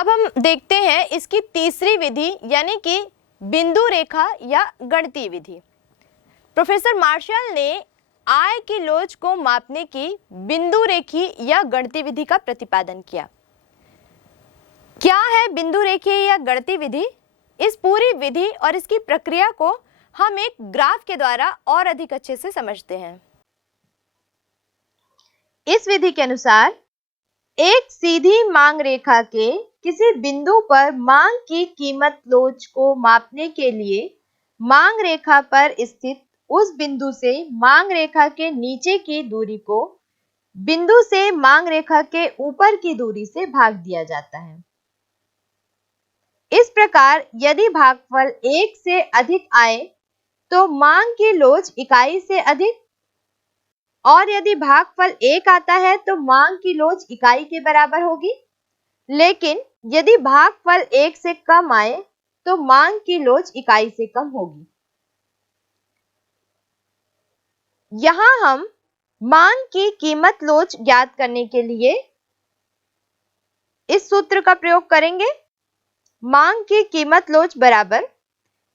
अब हम देखते हैं इसकी तीसरी विधि यानी कि बिंदु रेखा या गणितीय विधि। प्रोफेसर मार्शल ने आय की लोच को मापने की बिंदु रेखी या गणितीय विधि का प्रतिपादन किया। क्या है बिंदु रेखीय या गणितीय विधि? इस पूरी विधि और इसकी प्रक्रिया को हम एक ग्राफ के द्वारा और अधिक अच्छे से समझते हैं। इस विधि के अनुसार एक सीधी मांग रेखा के किसी बिंदु पर मांग की कीमत लोच को मापने के लिए मांग रेखा पर स्थित उस बिंदु से मांग रेखा के नीचे की दूरी को बिंदु से मांग रेखा के ऊपर की दूरी से भाग दिया जाता है। इस प्रकार यदि भागफल 1 से अधिक आए तो मांग की लोच इकाई से अधिक, और यदि भागफल 1 आता है तो मांग की लोच इकाई के बराबर होगी। लेकिन यदि भागफल 1 से कम आए तो मांग की लोच इकाई से कम होगी। यहां हम मांग की कीमत लोच ज्ञात करने के लिए इस सूत्र का प्रयोग करेंगे। मांग की कीमत लोच बराबर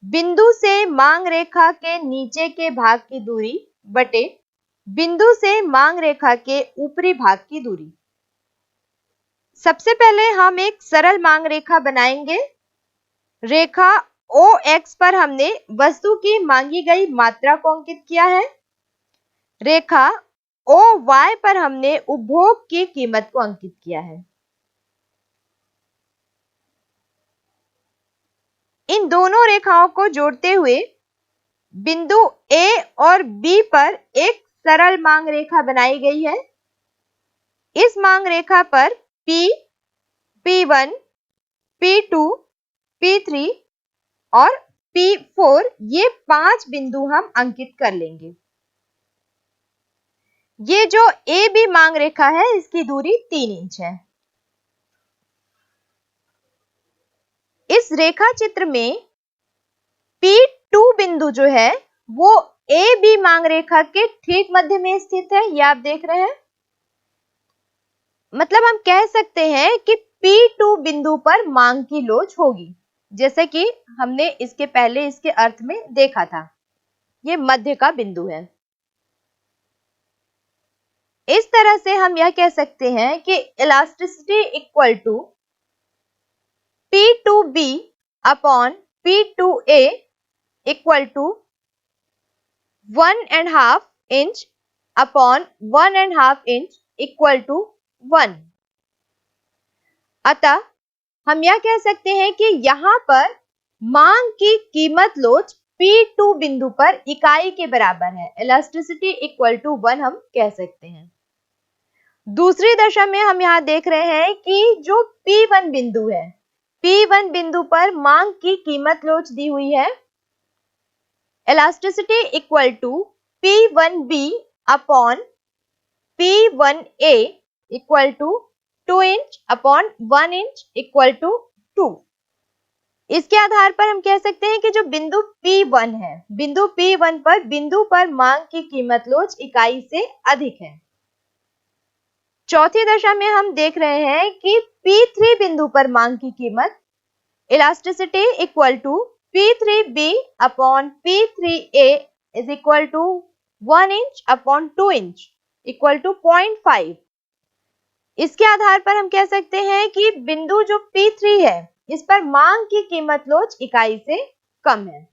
बिंदु से मांग रेखा के नीचे के भाग की दूरी बटे बिंदु से मांग रेखा के ऊपरी भाग की दूरी। सबसे पहले हम एक सरल मांग रेखा बनाएंगे। रेखा OX पर हमने वस्तु की मांगी गई मात्रा को अंकित किया है। रेखा OY पर हमने उपभोग की कीमत को अंकित किया है। इन दोनों रेखाओं को जोड़ते हुए बिंदु A और B पर एक सरल मांग रेखा बनाई गई है। इस मांग रेखा पर P, P1, P2, P3 और P4 ये 5 बिंदु हम अंकित कर लेंगे। ये जो AB मांग रेखा है इसकी दूरी 3 इंच है। इस रेखा चित्र में P2 बिंदु जो है वो AB मांग रेखा के ठीक मध्य में स्थित है। ये आप देख रहे हैं। मतलब हम कह सकते हैं कि P2 बिंदु पर मांग की लोच होगी, जैसे कि हमने इसके पहले इसके अर्थ में देखा था। ये मध्य का बिंदु है। इस तरह से हम यह कह सकते हैं कि elasticity equal to P2B upon P2A equal to 1.5 inch upon 1.5 inch equal to 1। अतः हम यह कह सकते हैं कि यहां पर मांग की कीमत लोच P2 बिंदु पर इकाई के बराबर है। इलास्टिसिटी इक्वल टू 1 हम कह सकते हैं। दूसरी दशा में हम यहां देख रहे हैं कि जो P1 बिंदु है, P1 बिंदु पर मांग की कीमत लोच दी हुई है। Elasticity equal to P1B upon P1A equal to 2 inch upon 1 inch equal to 2। इसके आधार पर हम कह सकते हैं कि जो बिंदु P1 है, बिंदु P1 पर बिंदु पर मांग की कीमत लोच इकाई से अधिक है। चौथी दशा में हम देख रहे हैं कि P3 बिंदु पर मांग की कीमत elasticity equal to P3B upon P3A is equal to 1 inch upon 2 inch equal to 0.5। इसके आधार पर हम कह सकते हैं कि बिंदु जो P3 है इस पर मांग की कीमत लोच इकाई से कम है।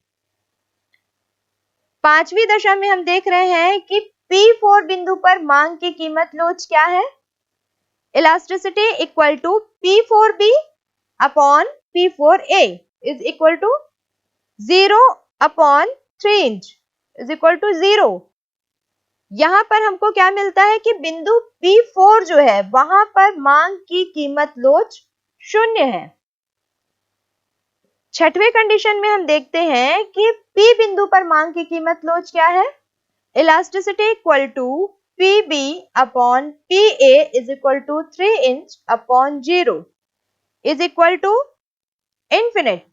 पांचवी दशा में हम देख रहे हैं कि P4 बिंदु पर मांग की कीमत लोच क्या है? Elasticity equal to P4B upon P4A is equal to 0 upon 3 inch is equal to 0। यहां पर हमको क्या मिलता है कि बिंदु P4 जो है वहां पर मांग की कीमत लोच 0 है। छठवें कंडीशन में हम देखते हैं कि P बिंदु पर मांग की कीमत लोच क्या है? Elasticity equal to PB upon PA is equal to 3 inch upon 0 is equal to infinite.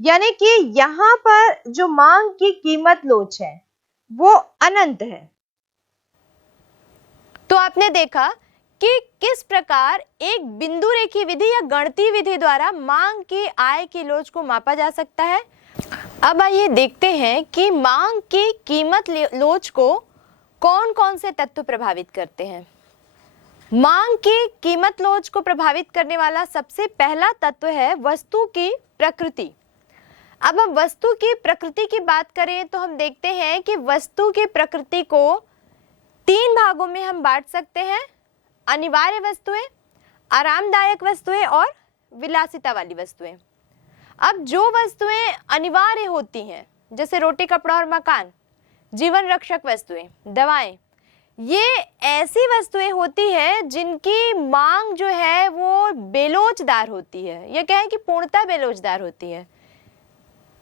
यानी कि यहां पर जो मांग की कीमत लोच है वो अनंत है। तो आपने देखा कि किस प्रकार एक बिंदु रेखी विधि या गणितीय विधि द्वारा मांग की आय की लोच को मापा जा सकता है। अब आइए देखते हैं कि मांग की कीमत लोच को कौन कौन से तत्व प्रभावित करते हैं। मांग की कीमत लोच को प्रभावित करने वाला सबसे पहला तत्व है वस्तु की प्रकृति। अब हम वस्तु की प्रकृति की बात करें तो हम देखते हैं कि वस्तु की प्रकृति को 3 भागों में हम बांट सकते हैं, अनिवार्य वस्तुएं, आरामदायक वस्तुएं और विलासिता वाली वस्तुएं। अब जो वस्तुएं अनिवार्य होती हैं जैसे रोटी, कपड़ा और मकान, जीवन रक्षक वस्तुएं, दवाएं, ये ऐसी वस्तुएं होती हैं जिनकी मांग जो है वो बेलोचदार होती है, या कहें कि पूर्णतः बेलोचदार होती है।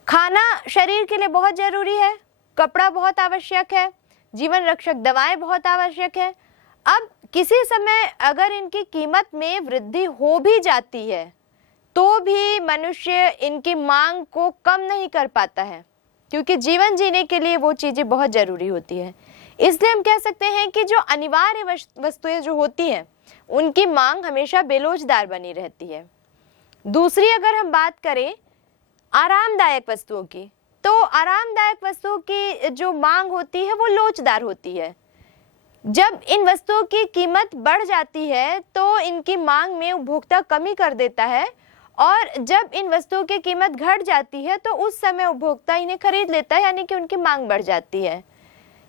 खाना शरीर के लिए बहुत जरूरी है, कपड़ा बहुत आवश्यक है, जीवन रक्षक दवाएं बहुत आवश्यक है। अब किसी समय अगर इनकी कीमत में वृद्धि हो भी जाती है तो भी मनुष्य इनकी मांग को कम नहीं कर पाता है, क्योंकि जीवन जीने के लिए वो चीजें बहुत जरूरी होती है। इसलिए हम कह सकते हैं कि जो अनिवार्य वस्तुएं जो होती हैं उनकी मांग हमेशा बेलोचदार बनी रहती है। दूसरी अगर हम बात करें आरामदायक वस्तुओं की, तो आरामदायक वस्तुओं की जो मांग होती है वो लोचदार होती है। जब इन वस्तुओं की कीमत बढ़ जाती है तो इनकी मांग में उपभोक्ता कमी कर देता है, और जब इन वस्तुओं की कीमत घट जाती है तो उस समय उपभोक्ता इन्हें खरीद लेता है, यानी कि उनकी मांग बढ़ जाती है।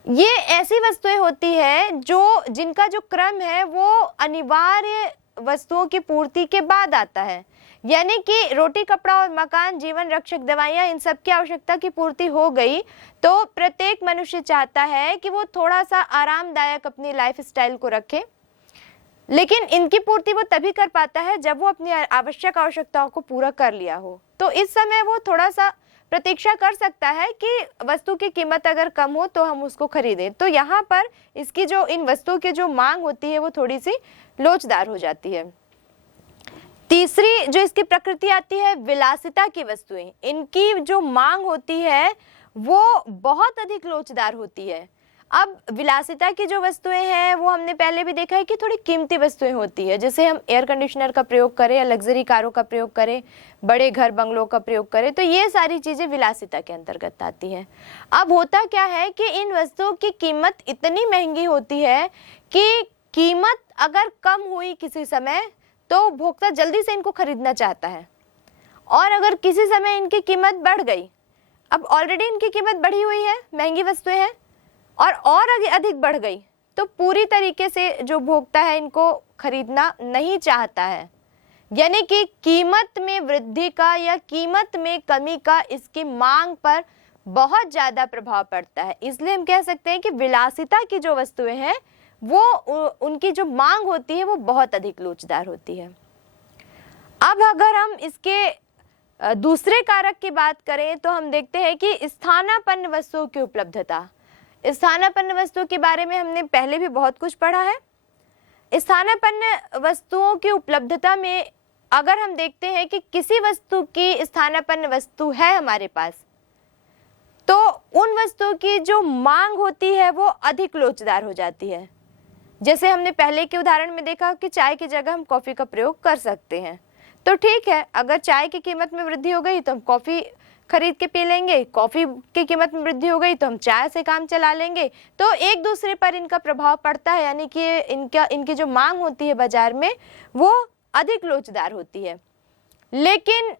ये ऐसी वस्तुएं होती है जिनका जो क्रम है वो अनिवार्य वस्तुओं की पूर्ति के बाद आता है, यानी कि रोटी, कपड़ा और मकान, जीवन रक्षक दवाइयाँ, इन सब की आवश्यकता की पूर्ति हो गई तो प्रत्येक मनुष्य चाहता है कि वो थोड़ा सा आरामदायक अपनी लाइफ स्टाइल को रखे, लेकिन इनकी पूर्ति वो तभी कर पाता है जब वो अपनी आवश्यकताओं को पूरा कर लिया हो। तो इस समय वो थोड़ा सा प्रतीक्षा कर सकता है कि वस्तु की कीमत अगर कम हो तो हम उसको खरीदें। तो यहाँ पर इसकी जो इन वस्तुओं की जो मांग होती है वो थोड़ी सी लोचदार हो जाती है। तीसरी जो इसकी प्रकृति आती है विलासिता की वस्तुएं, इनकी जो मांग होती है वो बहुत अधिक लोचदार होती है। अब विलासिता की जो वस्तुएं हैं वो हमने पहले भी देखा है कि थोड़ी कीमती वस्तुएं होती है, जैसे हम एयर कंडीशनर का प्रयोग करें या लग्जरी कारों का प्रयोग करें, बड़े घर बंगलों का प्रयोग करें, तो ये सारी चीजें विलासिता के अंतर्गत आती हैं। अब होता क्या है कि इन वस्तुओं की कीमत इतनी महंगी होती है कि कीमत अगर कम हुई किसी समय तो उपभोक्ता जल्दी से इनको खरीदना चाहता है, और अगर किसी समय इनकी कीमत बढ़ गई, अब ऑलरेडी इनकी कीमत बढ़ी हुई है, महंगी वस्तुएं हैं, और अधिक बढ़ गई तो पूरी तरीके से जो उपभोक्ता है इनको खरीदना नहीं चाहता है, यानी कि कीमत में वृद्धि का या कीमत में कमी का इसकी मांग पर बहुत ज्यादा प्रभाव पड़ता है। इसलिए हम कह सकते हैं कि विलासिता की जो वस्तुएं हैं वो उनकी जो मांग होती है वो बहुत अधिक लोचदार होती है। अब अगर हम इसके दूसरे कारक की बात करें तो हम देखते हैं कि स्थानापन्न वस्तुओं की उपलब्धता। स्थानापन्न वस्तुओं के बारे में हमने पहले भी बहुत कुछ पढ़ा है। स्थानापन्न वस्तुओं की उपलब्धता में अगर हम देखते हैं कि किसी वस्तु की स्थानापन्न वस्तु है हमारे पास, तो उन वस्तुओं की जो मांग होती है वो अधिक लोचदार हो जाती है। जैसे हमने पहले के उदाहरण में देखा कि चाय की जगह हम कॉफी का प्रयोग कर सकते हैं, तो ठीक है, अगर चाय की कीमत में वृद्धि हो गई तो हम कॉफी खरीद के पी लेंगे, कॉफी की कीमत में वृद्धि हो गई तो हम चाय से काम चला लेंगे। तो एक दूसरे पर इनका प्रभाव पड़ता है, यानी कि इनकी जो मांग होती है बाजार में वो अधिक लोचदार होती है। लेकिन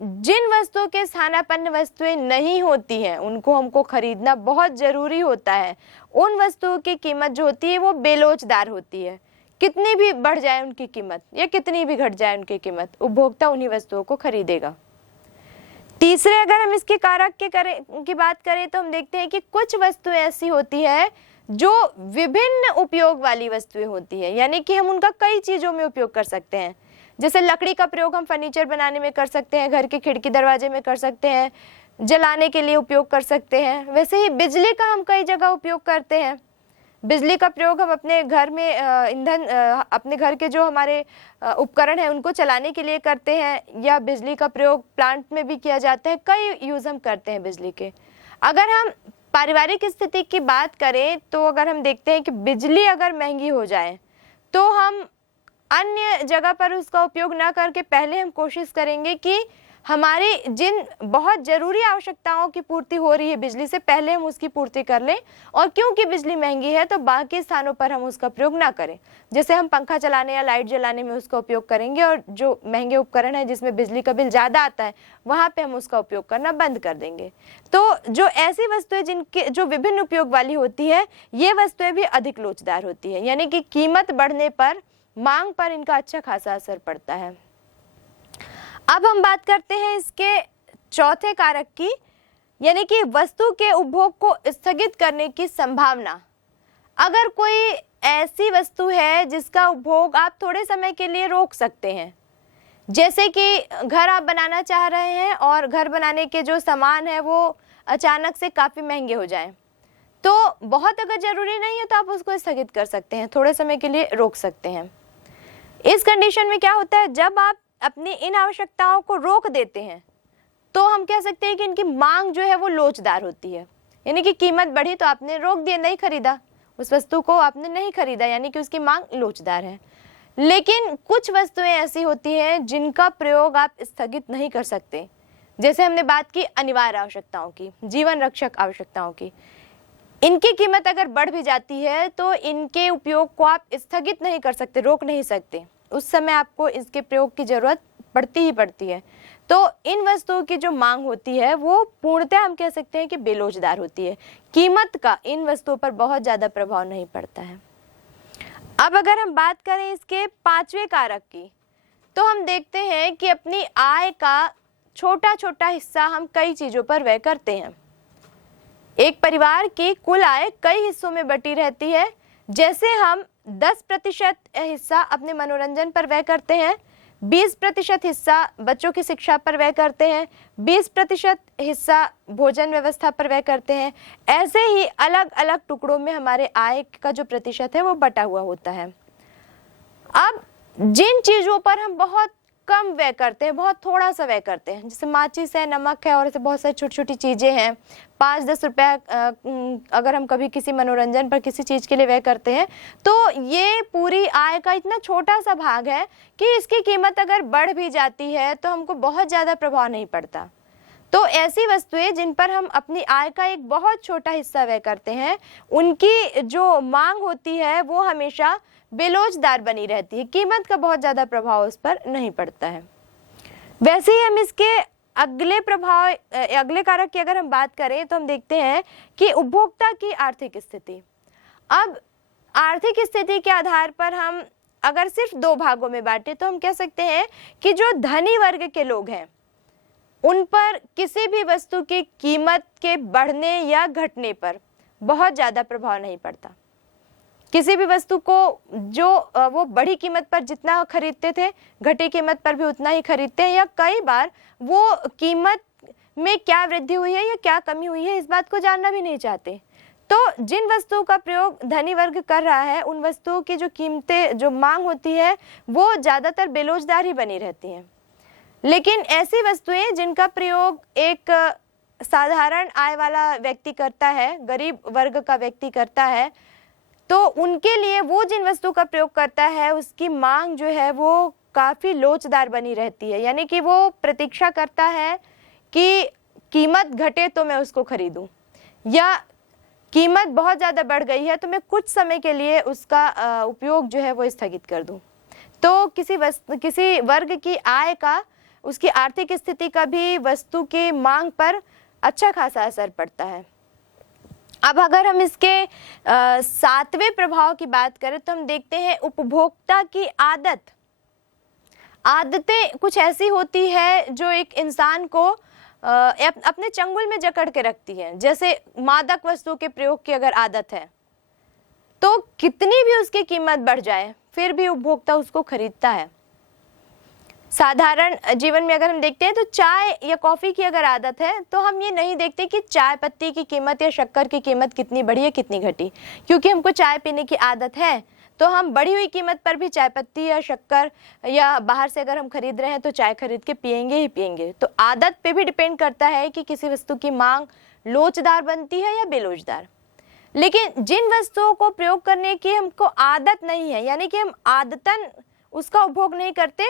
जिन वस्तुओं के स्थानापन्न वस्तुएं नहीं होती हैं उनको हमको खरीदना बहुत जरूरी होता है। उन वस्तुओं की कीमत जो होती है वो बेलोचदार होती है, कितनी भी बढ़ जाए उनकी कीमत या कितनी भी घट जाए उनकी कीमत, उपभोक्ता उन्हीं वस्तुओं को खरीदेगा। तीसरे अगर हम इसके कारक की बात करें तो हम देखते हैं कि कुछ वस्तुएं ऐसी होती है जो विभिन्न उपयोग वाली वस्तुएं होती है, यानी कि हम उनका कई चीजों में उपयोग कर सकते हैं। जैसे लकड़ी का प्रयोग हम फर्नीचर बनाने में कर सकते हैं, घर के खिड़की दरवाजे में कर सकते हैं, जलाने के लिए उपयोग कर सकते हैं। वैसे ही बिजली का हम कई जगह उपयोग करते हैं। बिजली का प्रयोग हम अपने घर में ईंधन अपने घर के जो हमारे उपकरण हैं उनको चलाने के लिए करते हैं, या बिजली का प्रयोग प्लांट में भी किया जाता है। कई यूज हम करते हैं बिजली के। अगर हम पारिवारिक स्थिति की बात करें तो अगर हम देखते हैं कि बिजली अगर महंगी हो जाए तो हम अन्य जगह पर उसका उपयोग ना करके पहले हम कोशिश करेंगे कि हमारी जिन बहुत ज़रूरी आवश्यकताओं की पूर्ति हो रही है बिजली से, पहले हम उसकी पूर्ति कर लें। और क्योंकि बिजली महंगी है तो बाकी स्थानों पर हम उसका प्रयोग ना करें। जैसे हम पंखा चलाने या लाइट जलाने में उसका उपयोग करेंगे, और जो महंगे उपकरण है जिसमें बिजली का बिल ज़्यादा आता है वहाँ पे हम उसका उपयोग करना बंद कर देंगे। तो जो ऐसी वस्तुएं जिनके जो विभिन्न उपयोग वाली होती है, ये वस्तुएं भी अधिक लोचदार होती है, यानी कि कीमत बढ़ने पर मांग पर इनका अच्छा खासा असर पड़ता है। अब हम बात करते हैं इसके चौथे कारक की, यानी कि वस्तु के उपभोग को स्थगित करने की संभावना। अगर कोई ऐसी वस्तु है जिसका उपभोग आप थोड़े समय के लिए रोक सकते हैं, जैसे कि घर आप बनाना चाह रहे हैं और घर बनाने के जो सामान है वो अचानक से काफ़ी महंगे हो जाएं, तो बहुत अगर ज़रूरी नहीं है तो आप उसको स्थगित कर सकते हैं, थोड़े समय के लिए रोक सकते हैं। इस कंडीशन में क्या होता है, जब आप अपनी इन आवश्यकताओं को रोक देते हैं तो हम कह सकते हैं कि इनकी मांग जो है वो लोचदार होती है, यानी कि कीमत बढ़ी तो आपने रोक दिया, नहीं खरीदा, उस वस्तु को आपने नहीं खरीदा, यानी कि उसकी मांग लोचदार है। लेकिन कुछ वस्तुएं ऐसी होती हैं जिनका प्रयोग आप स्थगित नहीं कर सकते, जैसे हमने बात की अनिवार्य आवश्यकताओं की, जीवन रक्षक आवश्यकताओं की। इनकी कीमत अगर बढ़ भी जाती है तो इनके उपयोग को आप स्थगित नहीं कर सकते, रोक नहीं सकते, उस समय आपको इसके प्रयोग की जरूरत पड़ती ही पड़ती है। तो इन वस्तुओं की जो मांग होती है वो पूर्णतः हम कह सकते हैं कि बेलोचदार होती है, कीमत का इन वस्तुओं पर बहुत ज़्यादा प्रभाव नहीं पड़ता है। अब अगर हम बात करें इसके पांचवें कारक की, तो हम देखते हैं कि अपनी आय का छोटा छोटा हिस्सा हम कई चीज़ों पर व्यय करते हैं। एक परिवार की कुल आय कई हिस्सों में बटी रहती है, जैसे हम 10% हिस्सा अपने मनोरंजन पर व्यय करते हैं, 20% हिस्सा बच्चों की शिक्षा पर व्यय करते हैं, 20% हिस्सा भोजन व्यवस्था पर व्यय करते हैं। ऐसे ही अलग अलग टुकड़ों में हमारे आय का जो प्रतिशत है वो बटा हुआ होता है। अब जिन चीज़ों पर हम बहुत कम व्यय करते हैं, बहुत थोड़ा सा व्यय करते हैं, जैसे माचिस है, नमक है और ऐसे बहुत सारी छोटी छोटी चीज़ें हैं, 5-10 रुपया अगर हम कभी किसी मनोरंजन पर किसी चीज़ के लिए व्यय करते हैं तो ये पूरी आय का इतना छोटा सा भाग है कि इसकी कीमत अगर बढ़ भी जाती है तो हमको बहुत ज़्यादा प्रभाव नहीं पड़ता। तो ऐसी वस्तुएं जिन पर हम अपनी आय का एक बहुत छोटा हिस्सा व्यय करते हैं, उनकी जो मांग होती है वो हमेशा बेलोचदार बनी रहती है, कीमत का बहुत ज़्यादा प्रभाव उस पर नहीं पड़ता है। वैसे ही हम इसके अगले कारक की अगर हम बात करें तो हम देखते हैं कि उपभोक्ता की आर्थिक स्थिति। अब आर्थिक स्थिति के आधार पर हम अगर सिर्फ दो भागों में बांटे तो हम कह सकते हैं कि जो धनी वर्ग के लोग हैं उन पर किसी भी वस्तु की कीमत के बढ़ने या घटने पर बहुत ज़्यादा प्रभाव नहीं पड़ता। किसी भी वस्तु को जो वो बड़ी कीमत पर जितना खरीदते थे, घटी कीमत पर भी उतना ही खरीदते हैं, या कई बार वो कीमत में क्या वृद्धि हुई है या क्या कमी हुई है इस बात को जानना भी नहीं चाहते। तो जिन वस्तुओं का प्रयोग धनी वर्ग कर रहा है उन वस्तुओं की जो कीमतें, जो मांग होती है वो ज़्यादातर बेलोचदार ही बनी रहती हैं। लेकिन ऐसी वस्तुएं जिनका प्रयोग एक साधारण आय वाला व्यक्ति करता है, गरीब वर्ग का व्यक्ति करता है, तो उनके लिए वो जिन वस्तु का प्रयोग करता है उसकी मांग जो है वो काफ़ी लोचदार बनी रहती है, यानी कि वो प्रतीक्षा करता है कि कीमत घटे तो मैं उसको खरीदूं, या कीमत बहुत ज़्यादा बढ़ गई है तो मैं कुछ समय के लिए उसका उपयोग जो है वो स्थगित कर दूं। तो किसी वर्ग की आय का, उसकी आर्थिक स्थिति का भी वस्तु की मांग पर अच्छा खासा असर पड़ता है। अब अगर हम इसके सातवें प्रभाव की बात करें तो हम देखते हैं उपभोक्ता की आदतें कुछ ऐसी होती है जो एक इंसान को अपने चंगुल में जकड़ के रखती है। जैसे मादक वस्तु के प्रयोग की अगर आदत है तो कितनी भी उसकी कीमत बढ़ जाए फिर भी उपभोक्ता उसको खरीदता है। साधारण जीवन में अगर हम देखते हैं तो चाय या कॉफ़ी की अगर आदत है तो हम ये नहीं देखते कि चाय पत्ती की कीमत या शक्कर की कीमत कितनी बढ़ी है कितनी घटी, क्योंकि हमको चाय पीने की आदत है तो हम बढ़ी हुई कीमत पर भी चाय पत्ती या शक्कर या बाहर से अगर हम खरीद रहे हैं तो चाय खरीद के पियेंगे ही पियेंगे। तो आदत पे भी डिपेंड करता है कि किसी वस्तु की मांग लोचदार बनती है या बेलोचदार। लेकिन जिन वस्तुओं को प्रयोग करने की हमको आदत नहीं है, यानी कि हम आदतन उसका उपभोग नहीं करते,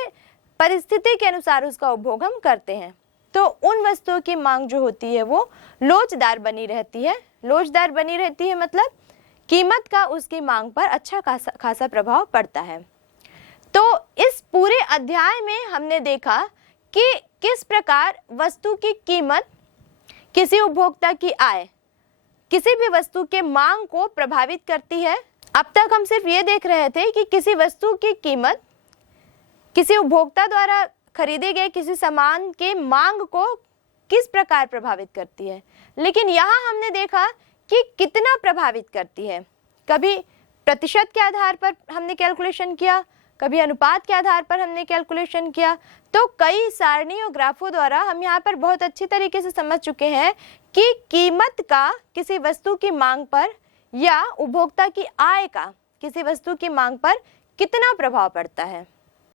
परिस्थिति के अनुसार उसका उपभोग हम करते हैं, तो उन वस्तुओं की मांग जो होती है वो लोचदार बनी रहती है। लोचदार बनी रहती है मतलब कीमत का उसकी मांग पर अच्छा खासा प्रभाव पड़ता है। तो इस पूरे अध्याय में हमने देखा कि किस प्रकार वस्तु की कीमत किसी उपभोक्ता की आय, किसी भी वस्तु के मांग को प्रभावित करती है। अब तक हम सिर्फ ये देख रहे थे कि किसी वस्तु की कीमत किसी उपभोक्ता द्वारा खरीदे गए किसी सामान के मांग को किस प्रकार प्रभावित करती है, लेकिन यहाँ हमने देखा कि कितना प्रभावित करती है। कभी प्रतिशत के आधार पर हमने कैलकुलेशन किया, कभी अनुपात के आधार पर हमने कैलकुलेशन किया। तो कई सारणी और ग्राफों द्वारा हम यहाँ पर बहुत अच्छी तरीके से समझ चुके हैं कि कीमत का किसी वस्तु की मांग पर या उपभोक्ता की आय का किसी वस्तु की मांग पर कितना प्रभाव पड़ता है।